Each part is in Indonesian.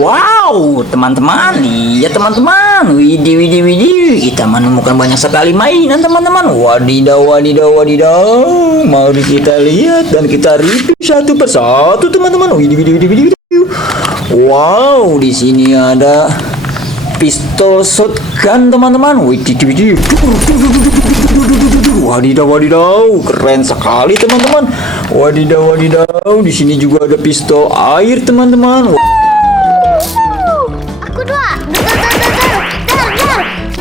Wow, teman-teman, lihat teman-teman. Widih, widih, widih. Kita menemukan banyak sekali mainan, teman-teman. Wadidaw, wadidaw, wadidaw. Mari kita lihat dan kita review satu persatu, teman-teman. Widih, widih, widih, widih, widih. Wow, di sini ada pistol shotgun, teman-teman. Widih, widih, widih. Wadidaw, wadidaw, keren sekali, teman-teman. Wadidaw, wadidaw. Di sini juga ada pistol air, teman-teman.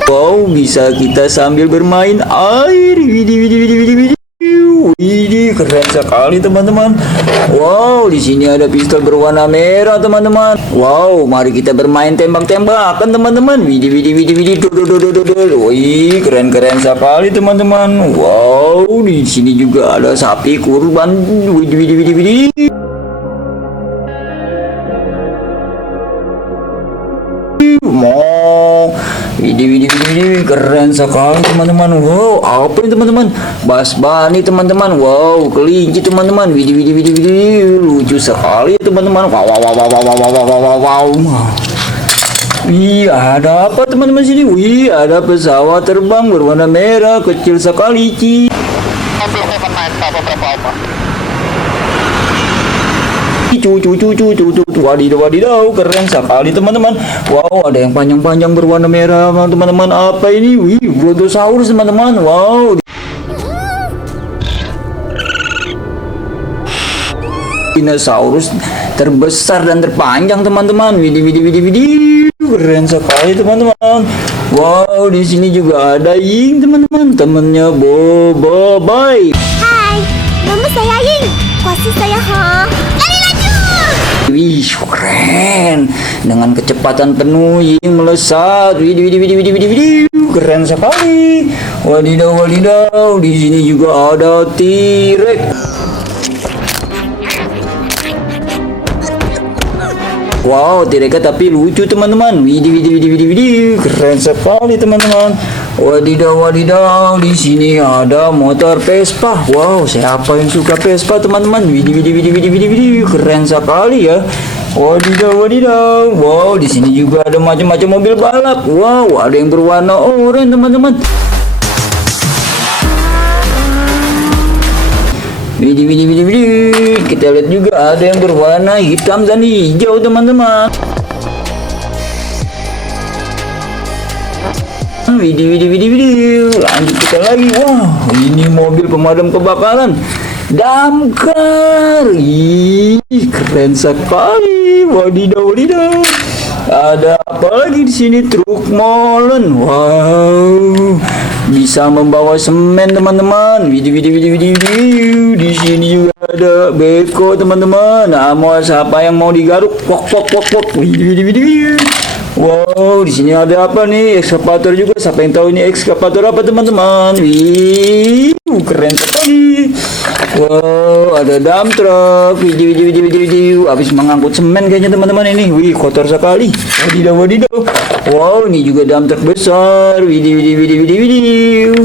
Wow, bisa kita sambil bermain air. Widih, widih, widih, widih, widih. Widih, keren sekali, teman-teman. Wow, di sini ada pistol berwarna merah, teman-teman. Wow, mari kita bermain tembak-tembakan, teman-teman. Widih, widih, widih, widih. Wih, keren-keren sekali, teman-teman. Wow, di sini juga ada sapi kurban. Widih, widih, widih, widih. Widih, widih, widih, keren sekali, teman-teman. Wow, apa ini, teman-teman? Bas Bunny, teman-teman. Wow, kelinci, teman-teman. Widih, widih, widih, widih, lucu sekali, teman-teman. Wow, wow, wow, wow, wow, wow, wow, wow, wow. Wih, ada apa, teman-teman, sini? Wih, ada pesawat terbang berwarna merah, kecil sekali, Ci. Wadidaw, wadidaw, keren sekali, teman-teman. Wow, ada yang panjang-panjang berwarna merah, teman-teman. Apa ini? Wih, Brontosaurus, teman-teman. Wow, dinosaurus terbesar dan terpanjang, teman-teman. Widih, widih, widih, widih, keren sekali, teman-teman. Wow, di sini juga ada Ying, teman-teman. Temennya Boboiboy. Hai, nama saya Ying. Kuasih saya, lari laju. Wih, keren. Dengan kecepatan penuh Ying melesat. Widih, widih, widih, widih, widih, widih. Keren sekali. Wadidaw, wadidaw. Di sini juga ada T-Rex. Wow, T-Rex tapi lucu, teman-teman. Widih, widih, widih, widih, widih. Keren sekali, teman-teman. Wadidaw, wadidaw. Di sini ada motor Vespa. Wow, siapa yang suka Vespa, teman-teman? Widih, widih, widih, widih, widih, widih. Keren sekali ya. Wadidaw, wadidaw. Wow, di sini juga ada macam-macam mobil balap. Wow, ada yang berwarna oranye, teman-teman. Widih, widih, widih, widih. Kita lihat juga ada yang berwarna hitam dan hijau, teman-teman. Widih, widih, widih, widih. Lanjut kita lagi. Wow, ini mobil pemadam kebakaran. Damkar. Ih, keren sekali. Wadidaw, wadidaw. Ada apa lagi di sini? Truk molen. Wow, bisa membawa semen, teman-teman. Widih, widih, widih, widih, widih. Di sini juga ada beko, teman-teman. Nah, mau siapa yang mau digaruk? Wok, wok, wok, wok. Widih, widih, widih, widih. Wow, di sini ada apa nih? Ekskavator juga. Siapa yang tahu ini ekskavator apa, teman-teman? Wih, keren sekali. Wow, ada dump truck. Widih, widih, widih, widih, widih. Habis mengangkut semen kayaknya, teman-teman, ini. Wih, kotor sekali. Wadidaw, wadidaw. Wow, ini juga dump truck besar. Widih, widih, widih, widih, widih.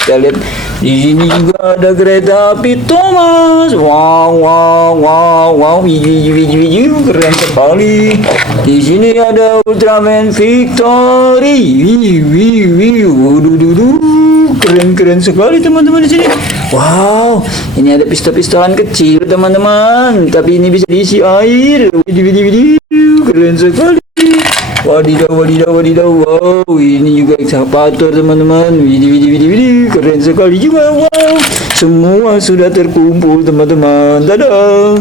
Kita lihat di sini juga ada kereta api Thomas. Wow, wow, wow, wow. Widih, widih, widih, keren sekali. Di sini ada Ultraman Victory. Wih, wih, wih. Waduh, keren-keren sekali, teman-teman, di sini. Wow, ini ada pistol-pistolan kecil, teman-teman. Tapi ini bisa diisi air. Widih, widih, widih. Keren sekali. Wadidaw, wadidaw, wadidaw. Wow, ini juga ekskavator, teman-teman. Widih, widih, widih, widih. Keren sekali juga. Wow, semua sudah terkumpul, teman-teman. Dadah.